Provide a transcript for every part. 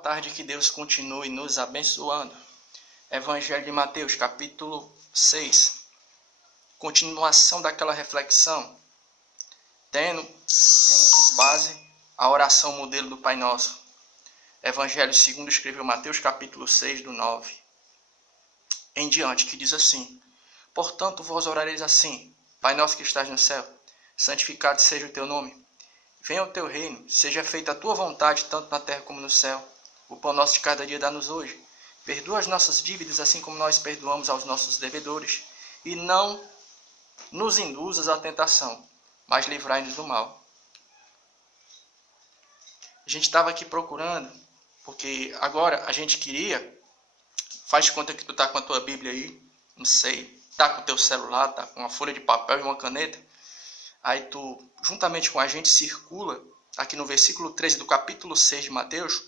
tarde, que Deus continue nos abençoando. Evangelho de Mateus, capítulo 6. Continuação daquela reflexão, tendo como por base a oração modelo do Pai Nosso. Evangelho segundo escreveu Mateus, capítulo 6, do 9 em diante, que diz assim: Portanto, vós orareis assim: Pai nosso que estás no céu, santificado seja o teu nome. Venha o teu reino, seja feita a tua vontade, tanto na terra como no céu. O pão nosso de cada dia dá-nos hoje. Perdoa as nossas dívidas, assim como nós perdoamos aos nossos devedores. E não nos induzas à tentação, mas livrai-nos do mal. A gente estava aqui procurando, porque agora a gente queria... Faz de conta que tu tá com a tua Bíblia aí, não sei, tá com o teu celular, tá com uma folha de papel e uma caneta. Aí tu, juntamente com a gente, circula aqui no versículo 13 do capítulo 6 de Mateus,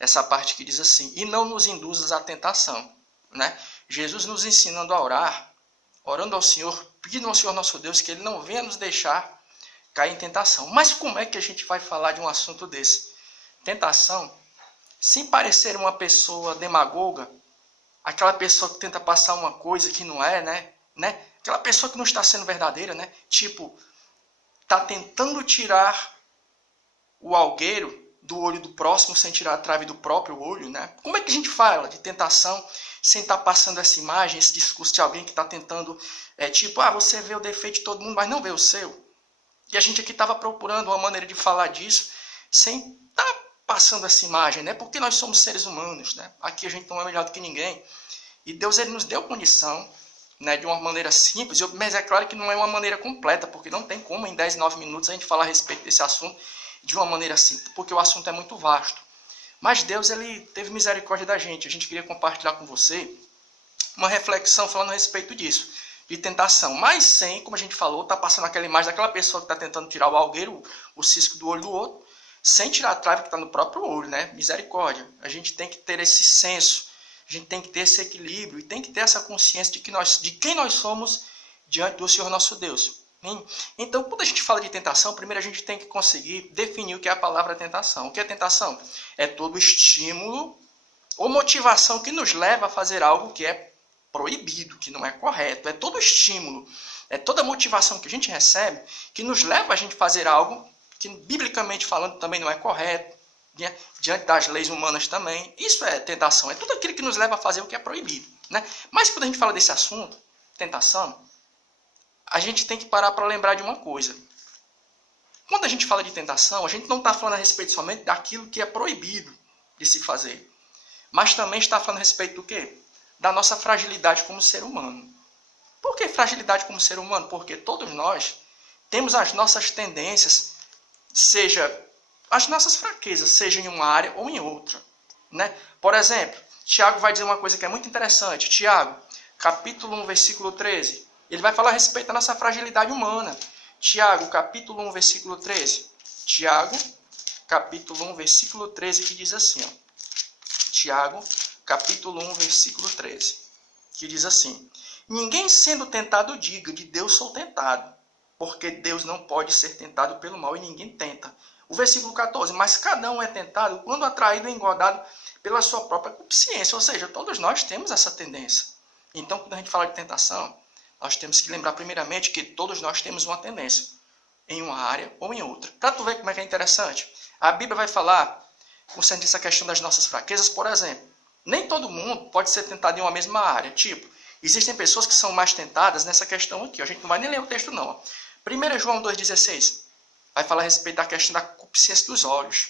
essa parte que diz assim: e não nos induzas à tentação, né? Jesus nos ensinando a orar, orando ao Senhor, pedindo ao Senhor nosso Deus que Ele não venha nos deixar cair em tentação. Mas como é que a gente vai falar de um assunto desse? Tentação, sem parecer uma pessoa demagoga, aquela pessoa que tenta passar uma coisa que não é, né? Aquela pessoa que não está sendo verdadeira, né? Tipo, está tentando tirar o algueiro do olho do próximo sem tirar a trave do próprio olho, né? Como é que a gente fala de tentação sem estar passando essa imagem, esse discurso de alguém que está tentando, você vê o defeito de todo mundo, mas não vê o seu? E a gente aqui estava procurando uma maneira de falar disso sem estar passando essa imagem, né? Porque nós somos seres humanos, né? Aqui a gente não é melhor do que ninguém. E Deus, Ele nos deu condição, né, de uma maneira simples, mas é claro que não é uma maneira completa, porque não tem como em 10, 9 minutos a gente falar a respeito desse assunto de uma maneira simples, porque o assunto é muito vasto. Mas Deus, Ele teve misericórdia da gente. A gente queria compartilhar com você uma reflexão falando a respeito disso, de tentação. Mas sem, como a gente falou, tá passando aquela imagem daquela pessoa que está tentando tirar o algueiro, o cisco do olho do outro, sem tirar a trave que está no próprio olho, né? Misericórdia. A gente tem que ter esse senso, a gente tem que ter esse equilíbrio e tem que ter essa consciência de quem nós somos diante do Senhor nosso Deus. Então, quando a gente fala de tentação, primeiro a gente tem que conseguir definir o que é a palavra tentação. O que é tentação? É todo estímulo ou motivação que nos leva a fazer algo que é proibido, que não é correto. É todo estímulo, é toda motivação que a gente recebe que nos leva a gente a fazer algo que, biblicamente falando, também não é correto, diante das leis humanas também. Isso é tentação, é tudo aquilo que nos leva a fazer o que é proibido, né? Mas quando a gente fala desse assunto, tentação, a gente tem que parar para lembrar de uma coisa. Quando a gente fala de tentação, a gente não está falando a respeito somente daquilo que é proibido de se fazer, mas também está falando a respeito do quê? Da nossa fragilidade como ser humano. Por que fragilidade como ser humano? Porque todos nós temos as nossas tendências, seja as nossas fraquezas, seja em uma área ou em outra, né? Por exemplo, Tiago vai dizer uma coisa que é muito interessante. Tiago, capítulo 1, versículo 13. Ele vai falar a respeito da nossa fragilidade humana. Tiago, capítulo 1, versículo 13. Tiago, capítulo 1, versículo 13, que diz assim, ó. Tiago, capítulo 1, versículo 13, que diz assim: ninguém sendo tentado diga, de Deus sou tentado, porque Deus não pode ser tentado pelo mal e ninguém tenta. O versículo 14, mas cada um é tentado quando atraído e engodado pela sua própria consciência. Ou seja, todos nós temos essa tendência. Então, quando a gente fala de tentação, nós temos que lembrar primeiramente que todos nós temos uma tendência em uma área ou em outra. Para tu ver como é que é interessante, a Bíblia vai falar, concernente essa questão das nossas fraquezas, por exemplo, nem todo mundo pode ser tentado em uma mesma área. Tipo, existem pessoas que são mais tentadas nessa questão aqui. A gente não vai nem ler o texto não. 1 João 2,16 vai falar a respeito da questão da concupiscência dos olhos,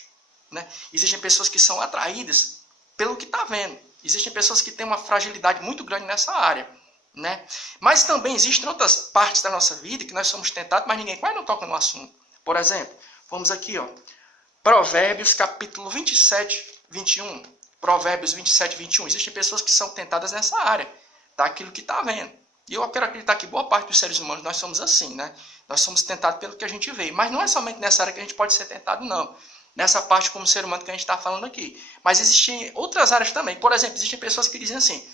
né? Existem pessoas que são atraídas pelo que está vendo. Existem pessoas que têm uma fragilidade muito grande nessa área, né? Mas também existem outras partes da nossa vida que nós somos tentados, mas ninguém quase não toca no assunto. Por exemplo, vamos aqui, ó, Provérbios capítulo 27, 21. Provérbios 27, 21. Existem pessoas que são tentadas nessa área, daquilo que está vendo. E eu quero acreditar que boa parte dos seres humanos nós somos assim, né? Nós somos tentados pelo que a gente vê. Mas não é somente nessa área que a gente pode ser tentado, não. Nessa parte como ser humano que a gente está falando aqui. Mas existem outras áreas também. Por exemplo, existem pessoas que dizem assim: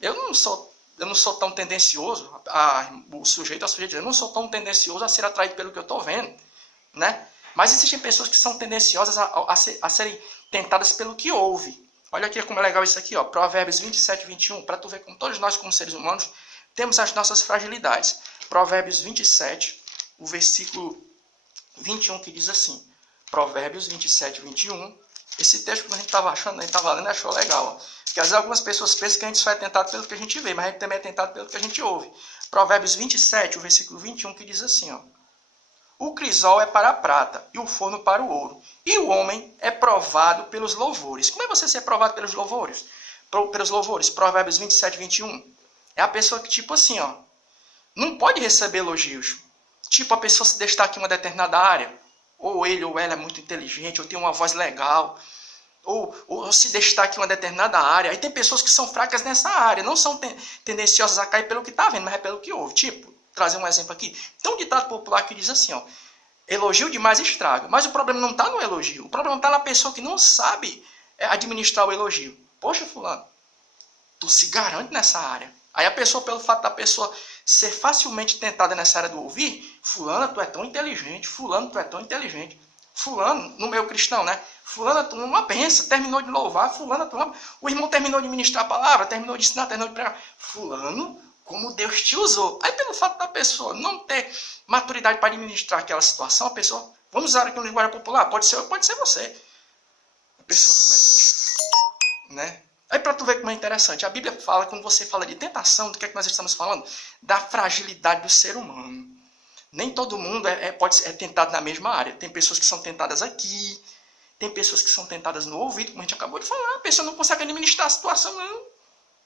eu não sou tão tendencioso, o sujeito diz, eu não sou tão tendencioso a ser atraído pelo que eu estou vendo, né? Mas existem pessoas que são tendenciosas a serem tentadas pelo que ouve. Olha aqui como é legal isso aqui, ó, Provérbios 27, 21, para tu ver como todos nós, como seres humanos, temos as nossas fragilidades. Provérbios 27, o versículo 21, que diz assim, Provérbios 27, 21, esse texto que a gente estava achando, a gente estava lendo, achou legal, ó, porque às vezes algumas pessoas pensam que a gente só é tentado pelo que a gente vê, mas a gente também é tentado pelo que a gente ouve. Provérbios 27, o versículo 21, que diz assim, ó, o crisol é para a prata e o forno para o ouro, e o homem é provado pelos louvores. Como é você ser provado pelos louvores? Pelos louvores, Provérbios 27, 21. É a pessoa que, tipo assim, ó, não pode receber elogios. Tipo, a pessoa se destaca em uma determinada área, ou ele ou ela é muito inteligente, ou tem uma voz legal, ou se destaca em uma determinada área. Aí tem pessoas que são fracas nessa área, não são tendenciosas a cair pelo que está vendo, mas é pelo que ouve. Tipo, trazer um exemplo aqui. Tem um ditado popular que diz assim, ó, elogio demais estraga. Mas o problema não está no elogio, o problema está na pessoa que não sabe administrar o elogio. Poxa, fulano, tu se garante nessa área. Aí a pessoa, pelo fato da pessoa ser facilmente tentada nessa área do ouvir, fulano, tu é tão inteligente, fulano, tu é tão inteligente. Fulano, no meio cristão, né? Fulano, tu é uma benção, terminou de louvar, fulano, tu é uma... O irmão terminou de ministrar a palavra, terminou de ensinar, terminou de pregar. Fulano, como Deus te usou. Aí pelo fato da pessoa não ter maturidade para administrar aquela situação, a pessoa, vamos usar aqui uma linguagem popular, pode ser eu, pode ser você. A pessoa começa a... né? Aí para tu ver como é interessante, a Bíblia fala, quando você fala de tentação, do que é que nós estamos falando? Da fragilidade do ser humano. Nem todo mundo pode ser tentado na mesma área. Tem pessoas que são tentadas aqui, tem pessoas que são tentadas no ouvido, como a gente acabou de falar. A pessoa não consegue administrar a situação, não.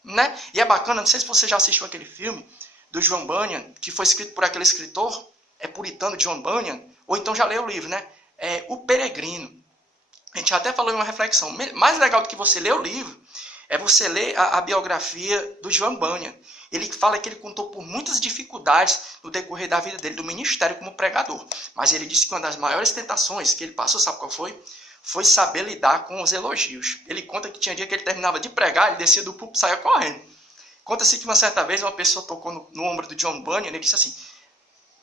Né? E é bacana, não sei se você já assistiu aquele filme do John Bunyan, que foi escrito por aquele escritor, puritano John Bunyan, ou então já leu o livro, né? O Peregrino. A gente até falou em uma reflexão. Mais legal do que você ler o livro é você ler a biografia do John Bunyan. Ele fala que ele contou por muitas dificuldades no decorrer da vida dele, do ministério como pregador. Mas ele disse que uma das maiores tentações que ele passou, sabe qual foi? Foi saber lidar com os elogios. Ele conta que tinha dia que ele terminava de pregar, ele descia do púlpito e saia correndo. Conta-se que uma certa vez uma pessoa tocou no ombro do John Bunyan e ele disse assim,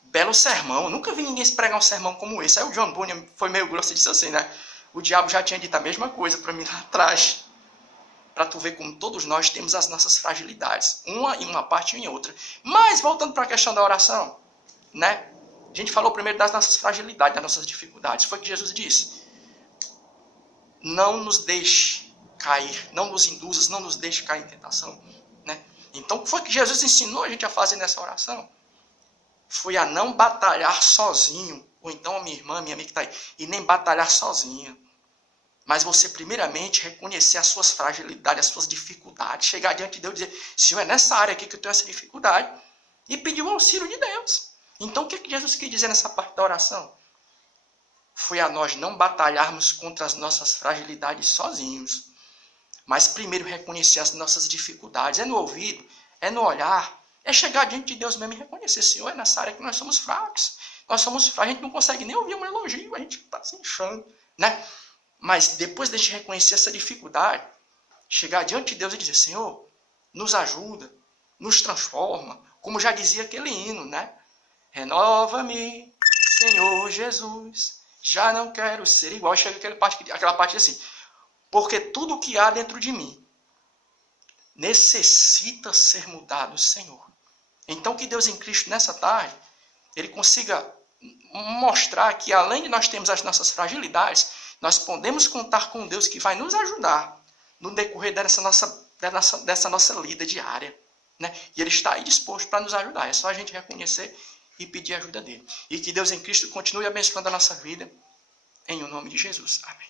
belo sermão, eu nunca vi ninguém se pregar um sermão como esse. Aí o John Bunyan foi meio grosso e disse assim, né? O diabo já tinha dito a mesma coisa para mim lá atrás. Para tu ver como todos nós temos as nossas fragilidades, uma em uma parte e em outra. Mas, voltando para a questão da oração, né? A gente falou primeiro das nossas fragilidades, das nossas dificuldades. Foi o que Jesus disse. Não nos deixe cair, não nos induzas, não nos deixe cair em tentação. Né? Então, o que foi que Jesus ensinou a gente a fazer nessa oração? Foi a não batalhar sozinho, ou então a minha irmã, minha amiga que está aí, e nem batalhar sozinha. Mas você, primeiramente, reconhecer as suas fragilidades, as suas dificuldades, chegar diante de Deus e dizer, Senhor, é nessa área aqui que eu tenho essa dificuldade, e pedir o auxílio de Deus. Então, o que Jesus quis dizer nessa parte da oração? Foi a nós não batalharmos contra as nossas fragilidades sozinhos, mas primeiro reconhecer as nossas dificuldades. É no ouvido, é no olhar, é chegar diante de Deus mesmo e reconhecer, Senhor, é nessa área que nós somos fracos. Nós somos fracos, a gente não consegue nem ouvir um elogio, a gente está se inchando, né? Mas depois de a gente reconhecer essa dificuldade, chegar diante de Deus e dizer, Senhor, nos ajuda, nos transforma, como já dizia aquele hino, né? Renova-me, Senhor Jesus, já não quero ser igual. Chega aquela parte assim, porque tudo que há dentro de mim necessita ser mudado, Senhor. Então que Deus em Cristo nessa tarde, Ele consiga mostrar que além de nós termos as nossas fragilidades, nós podemos contar com Deus que vai nos ajudar no decorrer dessa nossa lida diária. Né? E Ele está aí disposto para nos ajudar. É só a gente reconhecer e pedir a ajuda dele. E que Deus em Cristo continue abençoando a nossa vida. Em o nome de Jesus. Amém.